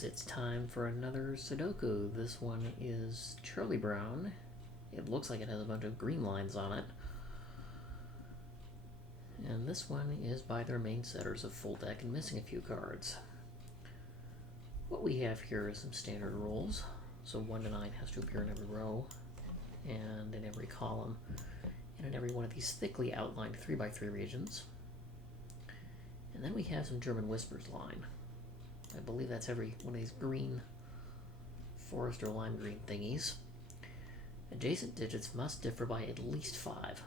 It's time for another Sudoku. This one is Charlie Brown. It looks like it has a bunch of green lines on it. And this one is by their main setters of full deck and missing a few cards. What we have here is some standard rules. So 1 to 9 has to appear in every row and in every column and in every one of these thickly outlined 3x3 regions. And then we have some German Whispers line. I believe that's every one of these green forest or lime green thingies. Adjacent digits must differ by at least 5.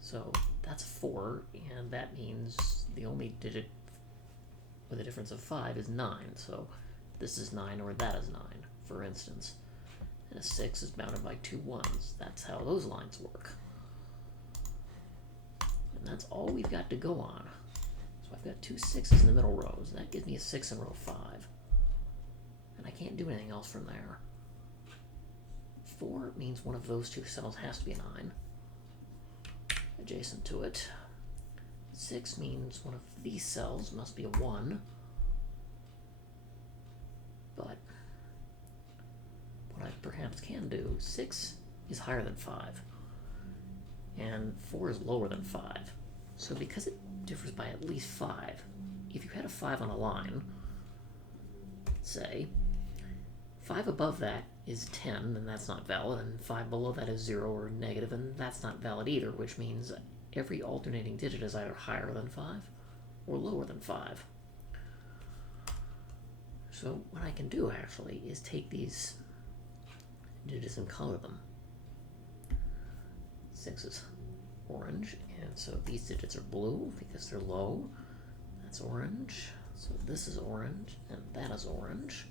So that's 4, and that means the only digit with a difference of 5 is 9. So this is 9 or that is 9, for instance. And a 6 is bounded by 2 1s. That's how those lines work. And that's all we've got to go on. So I've got 2 6s in the middle rows. That gives me a 6 in row 5. And I can't do anything else from there. 4 means one of those 2 cells has to be a 9. Adjacent to it. 6 means one of these cells must be a 1. But what I perhaps can do, 6 is higher than 5. And 4 is lower than 5. So because it differs by at least 5, if you had a 5 on a line, say, 5 above that is 10, and that's not valid, and 5 below that is 0 or negative, and that's not valid either, which means every alternating digit is either higher than 5 or lower than 5. So what I can do, actually, is take these digits and color them. 6 is orange, and so these digits are blue because they're low. That's orange. So this is orange, and that is orange.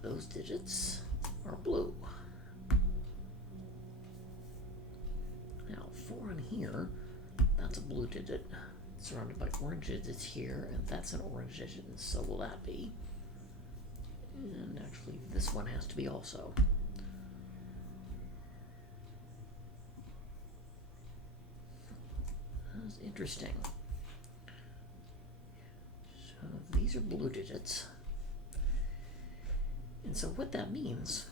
Those digits are blue. Now, 4 in here, that's a blue digit, surrounded by orange digits here, and that's an orange digit, and so will that be. And actually, this one has to be also. That's interesting. So these are blue digits. And so what that means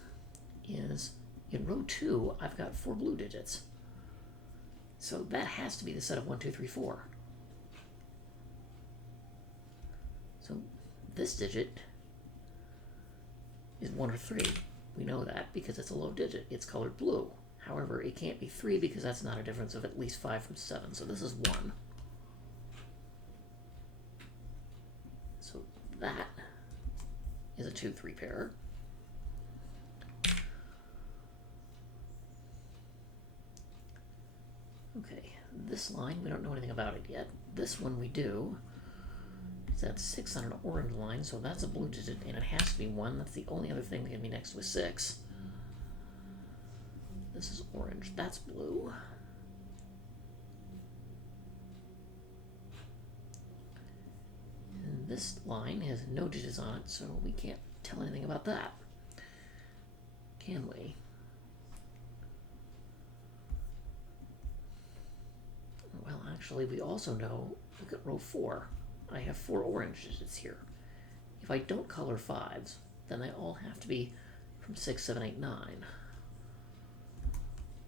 is in row 2, I've got 4 blue digits. So that has to be the set of 1, 2, 3, 4. So this digit is 1 or 3. We know that because it's a low digit. It's colored blue. However, it can't be 3 because that's not a difference of at least 5 from 7. So this is 1. So that is a 2-3 pair. Okay, this line, we don't know anything about it yet. This one we do. That's 6 on an orange line, so that's a blue digit, and it has to be 1. That's the only other thing that can be next to a 6. This is orange. That's blue. And this line has no digits on it, so we can't tell anything about that. Can we? Well, actually, we also know, look at row 4. I have 4 orange digits here. If I don't color 5s, then they all have to be from 6, 7, 8, 9.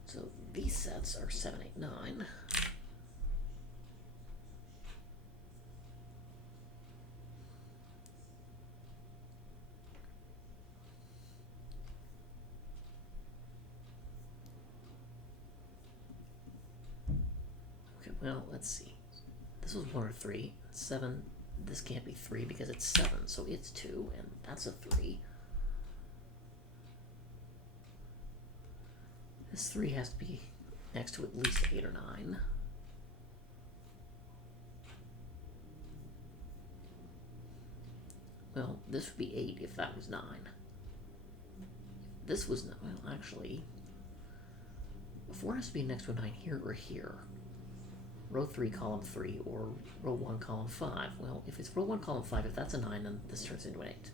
So these sets are 7, 8, 9. Okay, well, let's see. This was 1 or 3. 7, this can't be 3 because it's 7, so it's 2, and that's a 3. This 3 has to be next to at least 8 or 9. Well, this would be 8 if that was 9. If this was 9, well, actually, 4 has to be next to a 9 here or here. Row 3, column 3, or row 1, column 5. Well, if it's row 1, column 5, if that's a 9, then this turns into an 8.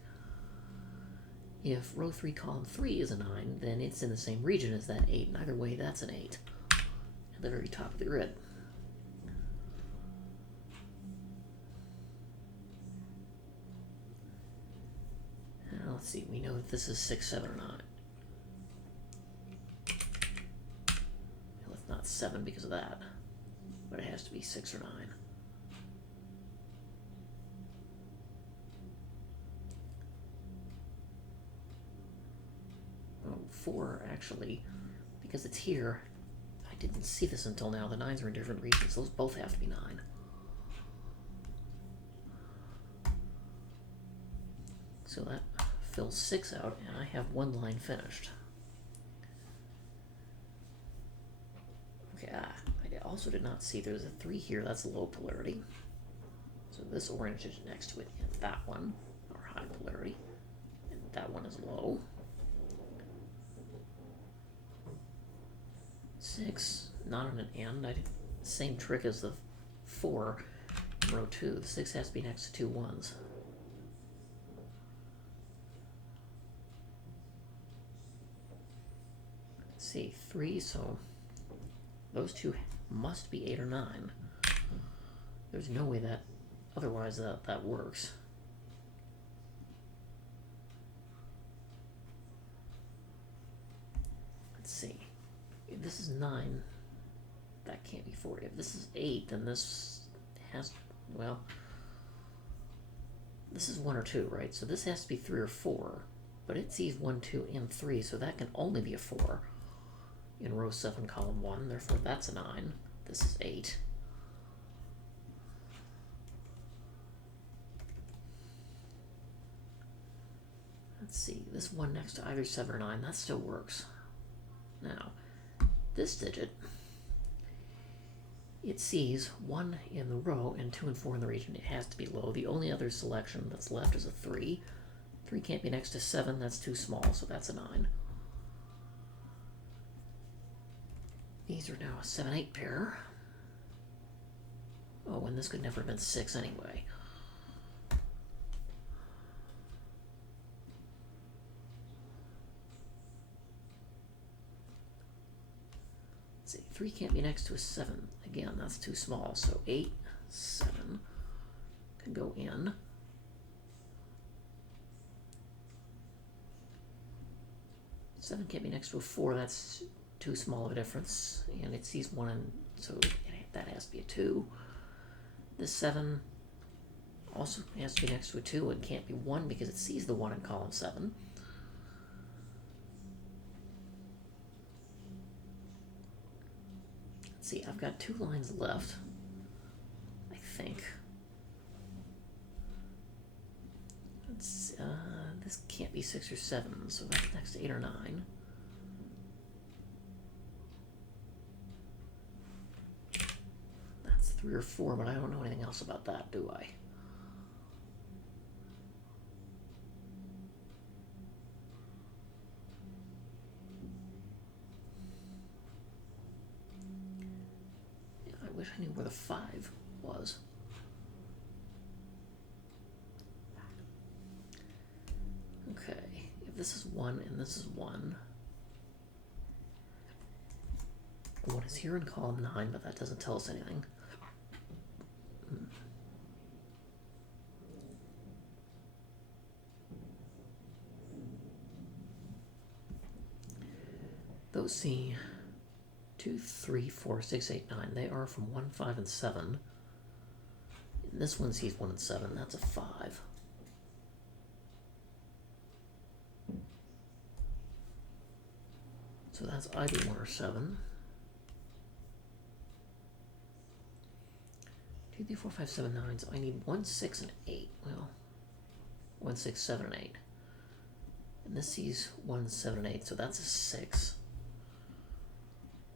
If row 3, column 3 is a 9, then it's in the same region as that 8, and either way, that's an 8. at the very top of the grid. Now let's see, we know that this is 6, 7, or 9. Well, it's not 7 because of that, but it has to be 6 or 9. Oh, 4 actually, because it's here. I didn't see this until now. The 9s are in different regions. Those both have to be 9. So that fills 6 out, and I have 1 line finished. Okay, I also did not see there's a 3 here. That's low polarity. So this orange is next to it, and that one are high polarity, and that one is low. 6, not on an end. Same trick as the 4 in row 2. The 6 has to be next to 2 1s. Let's see, 3, so those 2 must be 8 or 9. There's no way that otherwise that works. Let's see. If this is 9, that can't be 4. If this is 8, then this has, well, this is 1 or 2, right? So this has to be 3 or 4, but it sees 1, 2, and 3, so that can only be a 4 in row 7, column 1. Therefore, that's a 9. This is 8. Let's see, this one next to either 7 or 9, that still works. Now, this digit, it sees 1 in the row and 2 and 4 in the region. It has to be low. The only other selection that's left is a 3. 3 can't be next to 7. That's too small, so that's a 9. These are now a 7, 8 pair. Oh, and this could never have been 6 anyway. Let's see, 3 can't be next to a 7. Again, that's too small, so 8, 7 can go in. Seven can't be next to a 4. That's too small of a difference, and it sees 1, and so that has to be a 2. This 7 also has to be next to a 2. It can't be 1 because it sees the 1 in column 7. Let's see, I've got 2 lines left, I think. This can't be 6 or 7, so that's next to 8 or 9. That's 3 or 4, but I don't know anything else about that, do I? Yeah, I wish I knew where the 5 was. Okay, if this is 1 and this is 1, 1 is here in column 9, but that doesn't tell us anything. Those see 2, 3, 4, 6, 8, 9. They are from 1, 5, and 7. And this one sees 1 and 7. That's a 5. So that's either 1 or 7. 2, 3, 4, 5, 7, 9. So I need 1, 6, and 8. Well, 1, 6, 7, and 8. And this sees 1, 7, and 8. So that's a 6.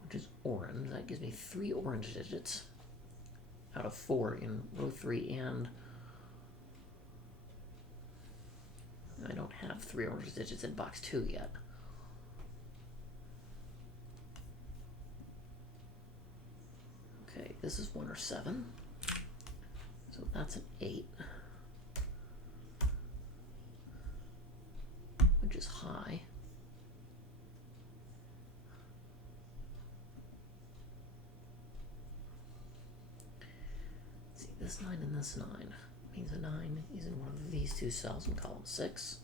Which is orange. That gives me 3 orange digits out of 4 in row 3, and I don't have 3 orange digits in box 2 yet. Okay, this is 1 or 7. So that's an 8, which is high. this 9 and this 9 means a 9 is in one of these two cells in column 6.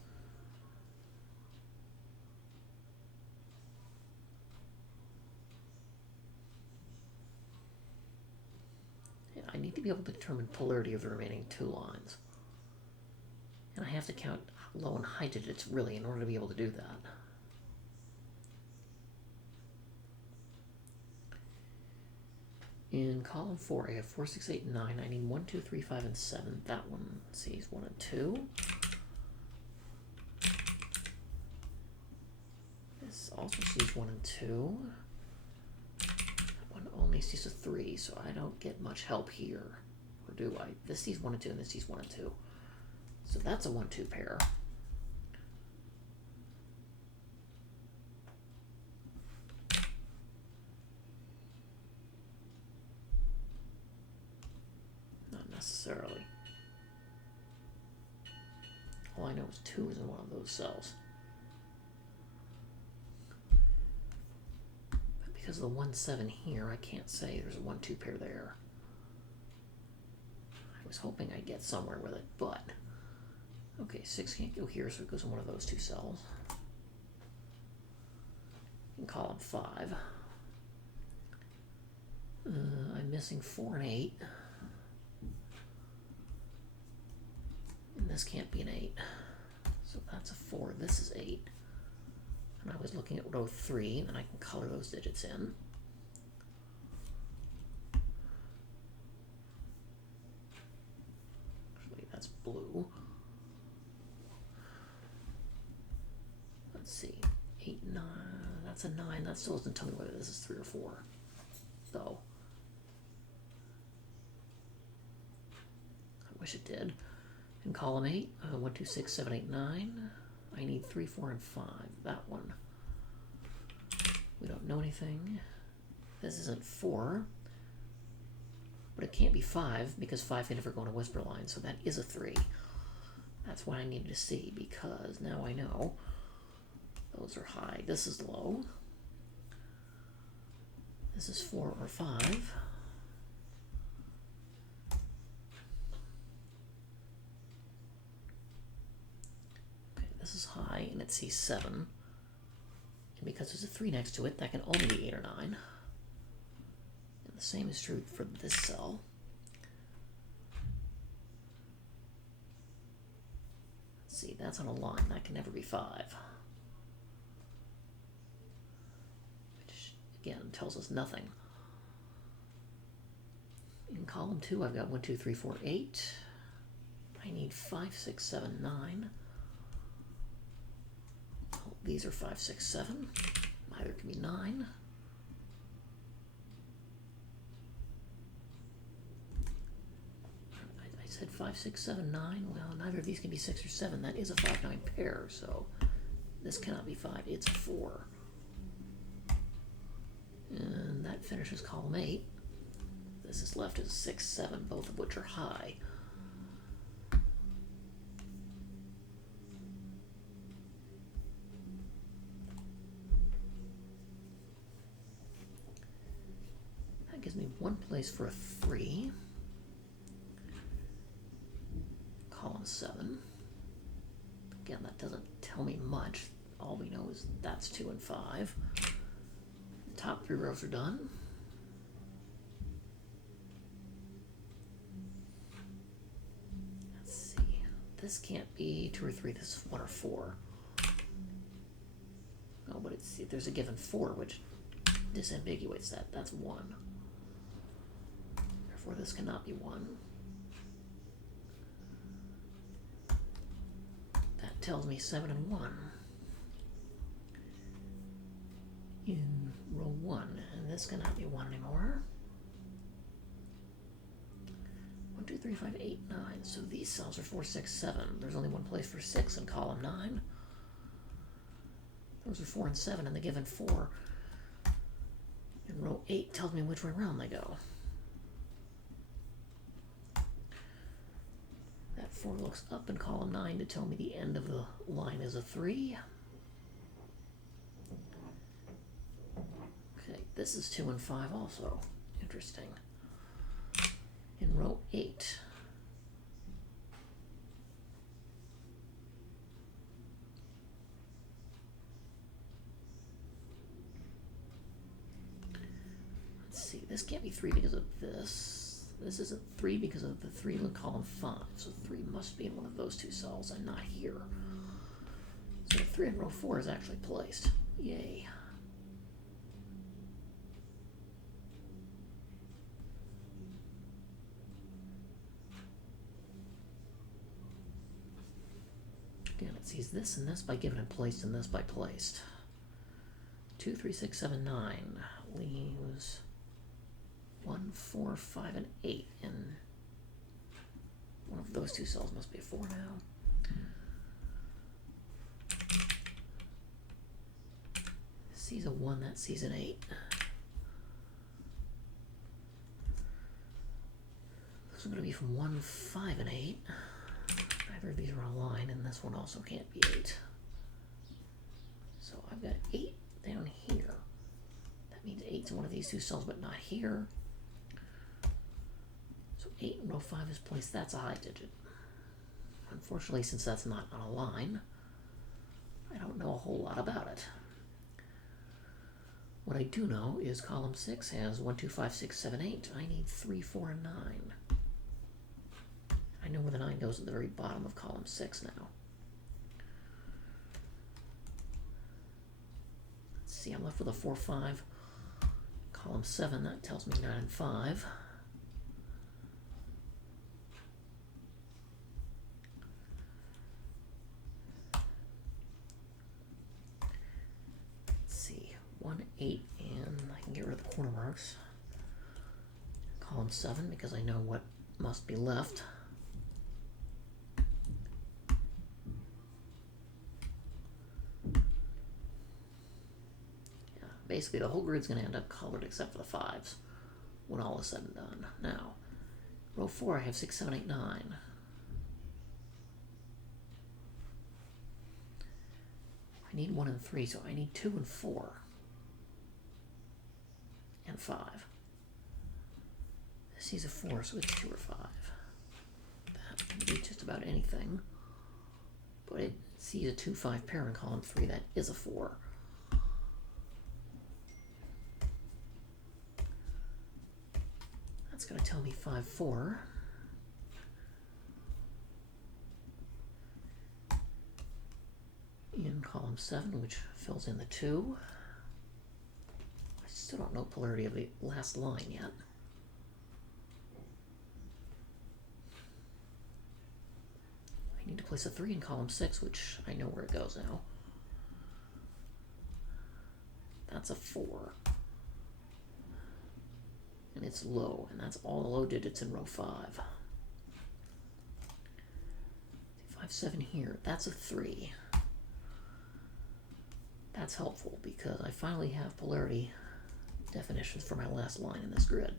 And I need to be able to determine polarity of the remaining two lines. And I have to count low and high digits, really, in order to be able to do that. In column 4, I have 4, 6, 8, 9. I need 1, 2, 3, 5, and 7. That one sees 1 and 2. This also sees 1 and 2. That one only sees a 3, so I don't get much help here. Or do I? This sees 1 and 2, and this sees 1 and 2. So that's a 1-2 pair. Necessarily. All I know is 2 is in one of those cells. But because of the 1-7 here, I can't say there's a 1-2 pair there. I was hoping I'd get somewhere with it, but... Okay, 6 can't go here, so it goes in one of those two cells. In column 5. I'm missing 4 and 8. And this can't be an 8. So that's a 4. This is 8. And I was looking at row 3, and I can color those digits in. Actually, that's blue. Let's see. 8, 9. That's a 9. That still doesn't tell me whether this is 3 or 4. Though. I wish it did. In column 8, 1, 2, 6, 7, 8, 9. I need 3, 4, and 5. That one. We don't know anything. This isn't 4. But it can't be 5, because 5 can never go in a whisper line, so that is a 3. That's what I needed to see, because now I know those are high. This is low. This is 4 or 5. This is high, and it sees 7. And because there's a 3 next to it, that can only be 8 or 9. And the same is true for this cell. Let's see, that's on a line. That can never be 5. Which, again, tells us nothing. In column 2, I've got 1, 2, 3, 4, 8. I need 5, 6, 7, 9. These are 5, 6, 7. Neither can be 9. I said 5, 6, 7, 9. Well, neither of these can be 6 or 7. That is a 5, 9 pair, so this cannot be 5. It's a 4. And that finishes column 8. This is left as a 6, 7, both of which are high. Gives me one place for a 3. Column 7. Again, that doesn't tell me much. All we know is that's 2 and 5. The top 3 rows are done. Let's see. This can't be 2 or 3. This is 1 or 4. Oh, but it's, there's a given 4, which disambiguates that. That's 1. Therefore, this cannot be 1. That tells me 7 and 1 in row 1, and this cannot be 1 anymore. 1, 2, 3, 5, 8, 9. So these cells are 4, 6, 7. There's only one place for 6 in column 9. Those are 4 and 7 in the given 4. And row 8 tells me which way around they go. That 4 looks up in column 9 to tell me the end of the line is a 3. Okay, this is 2 and 5 also. Interesting. In row 8. Let's see, this can't be 3 because of this. This isn't 3 because of the 3 in column 5. So 3 must be in one of those two cells and not here. So 3 in row 4 is actually placed. Yay. Again, it sees this and this by given and placed and this by placed. 2, 3, 6, 7, 9 leaves 1, 4, 5, and 8. And one of those two cells must be a 4 now. Sees a 1, that sees an 8. This is going to be from 1, 5, and 8. Neither of these are on a line, and this one also can't be 8. So I've got 8 down here. That means 8's in one of these two cells, but not here. So 8 in row 5 is placed. That's a high digit. Unfortunately, since that's not on a line, I don't know a whole lot about it. What I do know is column 6 has 1, 2, 5, 6, 7, 8. I need 3, 4, and 9. I know where the 9 goes at the very bottom of column 6 now. Let's see, I'm left with a 4, 5. Column 7, that tells me 9 and 5. Let's see, 1, 8, and I can get rid of the corner marks. Column 7, because I know what must be left. Basically, the whole grid's going to end up colored except for the 5s when all is said and done. Now, row 4, I have 6, 7, 8, 9. I need 1 and 3, so I need 2 and 4. And 5. This sees a 4, so it's 2 or 5. That can be just about anything. But it sees a 2, 5 pair in column 3. That is a 4. It's going to tell me 5, 4. In column 7, which fills in the 2. I still don't know polarity of the last line yet. I need to place a 3 in column 6, which I know where it goes now. That's a 4. And it's low, and that's all the low digits in row 5. 5, 7 here, that's a 3. That's helpful because I finally have polarity definitions for my last line in this grid.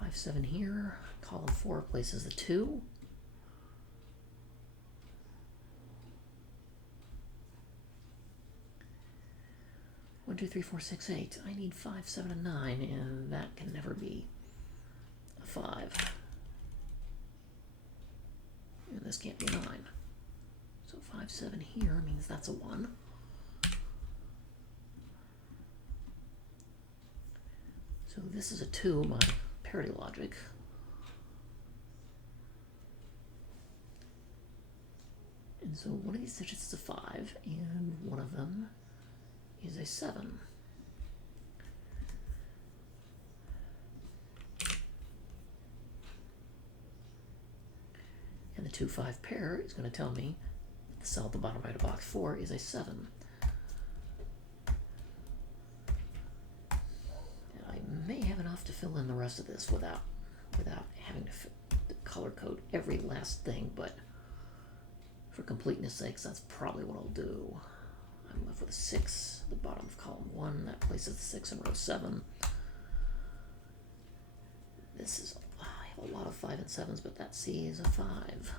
5, 7 here, column 4 places the 2. One, 2, 3, 4, 6, 8. I need 5, 7, and 9, and that can never be a 5. And this can't be a 9. So 5, 7 here means that's a 1. So this is a 2, my parity logic. And so one of these digits is a 5, and one of them is a 7. And the 2, 5 pair is going to tell me that the cell at the bottom right of box 4 is a 7. And I may have enough to fill in the rest of this without having to color code every last thing, but for completeness sakes, that's probably what I'll do. I'm left with a 6 at the bottom of column 1. That places the 6 in row 7. This is, I have a lot of 5 and 7s, but that C is a 5.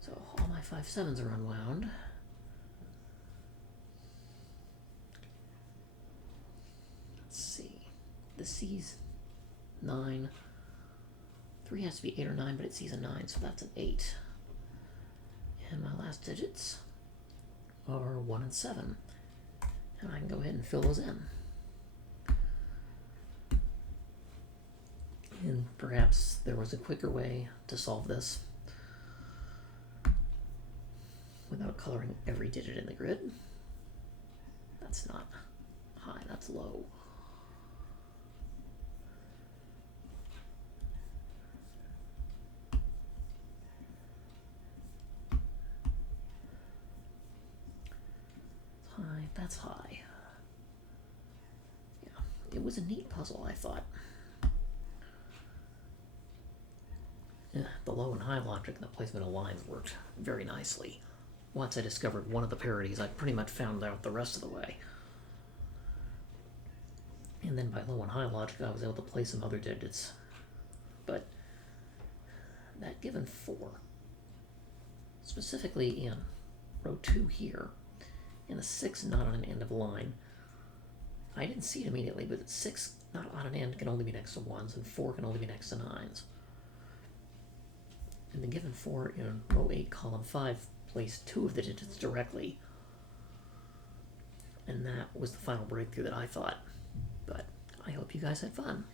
So all my 5, 7s are unwound. Let's see. The C's 9. 3 has to be 8 or 9, but it sees a 9, so that's an 8. And my last digits are 1 and 7. And I can go ahead and fill those in. And perhaps there was a quicker way to solve this without coloring every digit in the grid. That's not high, that's low. High, that's high. Yeah, it was a neat puzzle, I thought. Yeah, the low and high logic and the placement of lines worked very nicely. Once I discovered one of the parodies, I pretty much found out the rest of the way. And then by low and high logic, I was able to place some other digits. But that given 4, specifically in row 2 here, and the 6 not on an end of a line, I didn't see it immediately, but 6 not on an end can only be next to 1s, and 4 can only be next to 9s. And the given 4 in row 8, column 5, placed 2 of the digits directly. And that was the final breakthrough that I thought. But I hope you guys had fun.